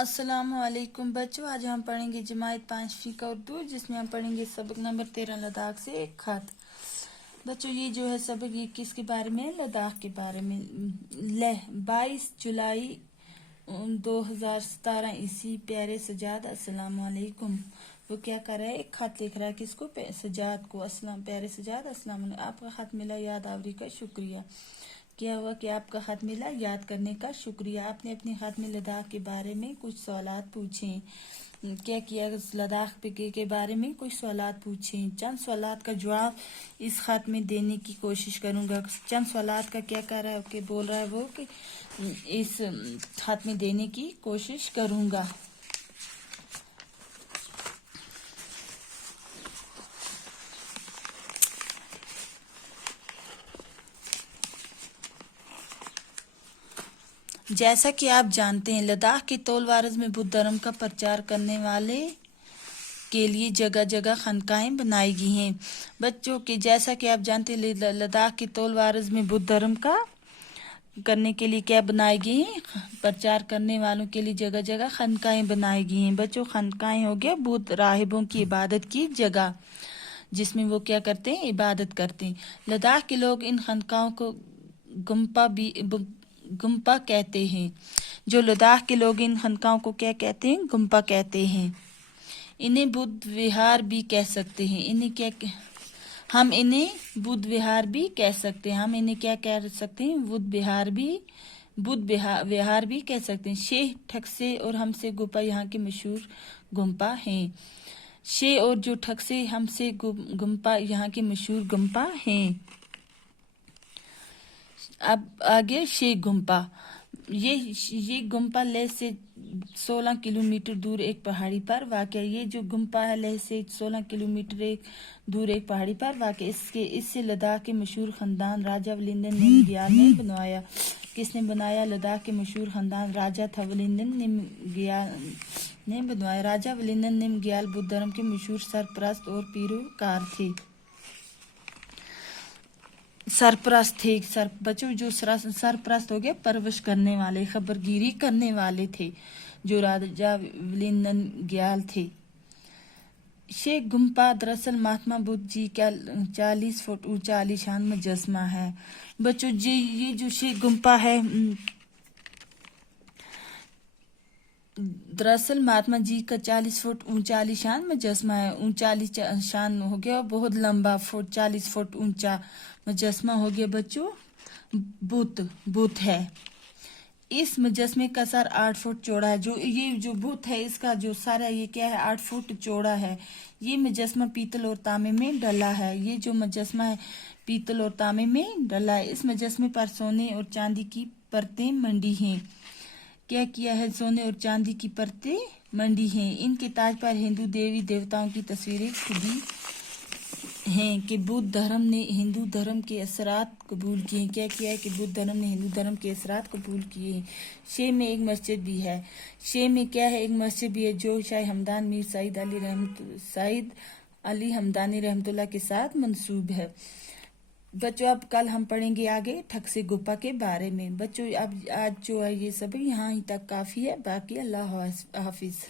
السلام علیکم بچوں، آج ہم پڑھیں گے جماعت 5ویں کا اردو، جس میں ہم پڑھیں گے سبق نمبر 13 لداخ سے ایک خط۔ بچوں یہ جو ہے سبق، یہ کس کے بارے میں؟ لداخ کے بارے میں۔ 22 جولائی 2017 عیسوی۔ پیارے سجاد السلام علیکم۔ وہ کیا کر رہا ہے؟ ایک خط لکھ رہا ہے، کس کو؟ سجاد کو۔ پیارے سجاد السلام علیکم، آپ کا خط ملا، یاد آوری کا شکریہ۔ کیا ہوا کہ آپ کا خط ملا؟ یاد کرنے کا شکریہ۔ آپ نے اپنے خط میں لداخ کے بارے میں کچھ سوالات پوچھیں۔ کیا کیا؟ لداخ کے بارے میں کچھ سوالات پوچھیں۔ چند سوالات کا جواب اس خط میں دینے کی کوشش کروں گا۔ چند سوالات کا کیا کر رہا ہے کہ بول رہا ہے وہ کہ اس خط میں دینے کی کوشش کروں گا۔ جیسا کہ آپ جانتے ہیں، لداخ کے طول وارز میں بدھ دھرم کا پرچار کرنے والے کے لیے جگہ جگہ خانقاہیں بنائی گئی ہیں۔ بچوں کے جیسا کہ آپ جانتے ہیں، لداخ کے طول وارز میں بدھ دھرم کا کرنے کے لیے کیا بنائی گئی ہیں؟ پرچار کرنے والوں کے لیے جگہ جگہ خانقاہیں بنائی گئی ہیں۔ بچوں، خانقاہیں ہو گیا بدھ راہبوں کی عبادت کی جگہ، جس میں وہ کیا کرتے ہیں؟ عبادت کرتے ہیں۔ لداخ کے لوگ ان خانقاہوں کو گمپا کہتے ہیں۔ جو لداخ کے لوگ ان خانقاہوں کو کیا کہتے ہیں؟ گمپا کہتے ہیں۔ انہیں بدھ وہار بھی کہہ سکتے ہیں۔ ہم انہیں بدھ وہار بھی کہہ سکتے ہیں۔ ہم انہیں کیا کہہ سکتے ہیں؟ بدھ وہار بھی کہہ سکتے ہیں۔ شیح، ٹھکسے اور ہمسے گمپا یہاں کے مشہور گمپا ہیں۔ شیح اور جو ٹھکسے ہمسے گمپا یہاں کے مشہور گمپا ہیں۔ اب آگے شیح گمپا۔ یہ گمپا لیہ سے 16 کلومیٹر دور ایک پہاڑی پر واقع ہے۔ یہ جو گمپا ہے لیہ سے 16 کلومیٹر دور ایک پہاڑی پر واقع ہے۔ اس سے لداخ کے مشہور خاندان راجہ ولیندن نمگیال نے بنوایا۔ کس نے بنایا؟ لداخ کے مشہور خاندان راجہ تھا ولیندن نمگیال نے بنوایا۔ راجہ ولیندن نمگیال بدھ دھرم کے مشہور سرپرست اور پیروکار تھے۔ بچوں، جو سرپرست ہو گئے، پرورش کرنے والے، خبرگیری کرنے والے تھے، جو راجہ ولیندن گیال تھے۔ شیح گمپا دراصل مہاتما بدھ جی کا 40 فٹ اونچا عالیشان مجسمہ ہے۔ بچوں، یہ جو شیح گمپا ہے، دراصل مہاتما جی کا 40 فٹ اونچا عالیشان مجسمہ ہے۔ اونچا عالیشان ہو گیا، بہت لمبا، 40 فٹ اونچا مجسمہ ہو گیا۔ بچوں، بت ہے۔ اس مجسمے کا سر 8 فٹ چوڑا ہے۔ یہ جو بت ہے، اس کا جو سر ہے، یہ کیا ہے؟ 8 فٹ چوڑا ہے۔ یہ مجسمہ پیتل اور تانبے میں ڈلا ہے۔ یہ جو مجسمہ ہے، پیتل اور تانبے میں ڈلا ہے۔ اس مجسمے پر سونے اور چاندی کی پرتیں منڈی ہیں۔ کیا کیا ہے؟ سونے اور چاندی کی پرتیں منڈی ہیں۔ ان کے تاج پر ہندو دیوی دیوتاؤں کی تصویریں کھدی ہیں کہ بدھ دھرم نے ہندو دھرم کے اثرات قبول کیے ہیں۔ کیا کیا ہے کہ بدھ دھرم نے ہندو دھرم کے اثرات قبول کیے ہیں۔ شیح میں ایک مسجد بھی ہے۔ شیح میں کیا ہے؟ ایک مسجد بھی ہے، جو شاہ ہمدان میر سعید علی ہمدانی رحمۃ اللہ کے ساتھ منسوب ہے۔ بچوں، اب کل ہم پڑھیں گے آگے ٹھکسے گمپا کے بارے میں۔ بچوں، اب آج جو ہے یہ سب یہاں ہی تک کافی ہے، باقی اللہ حافظ۔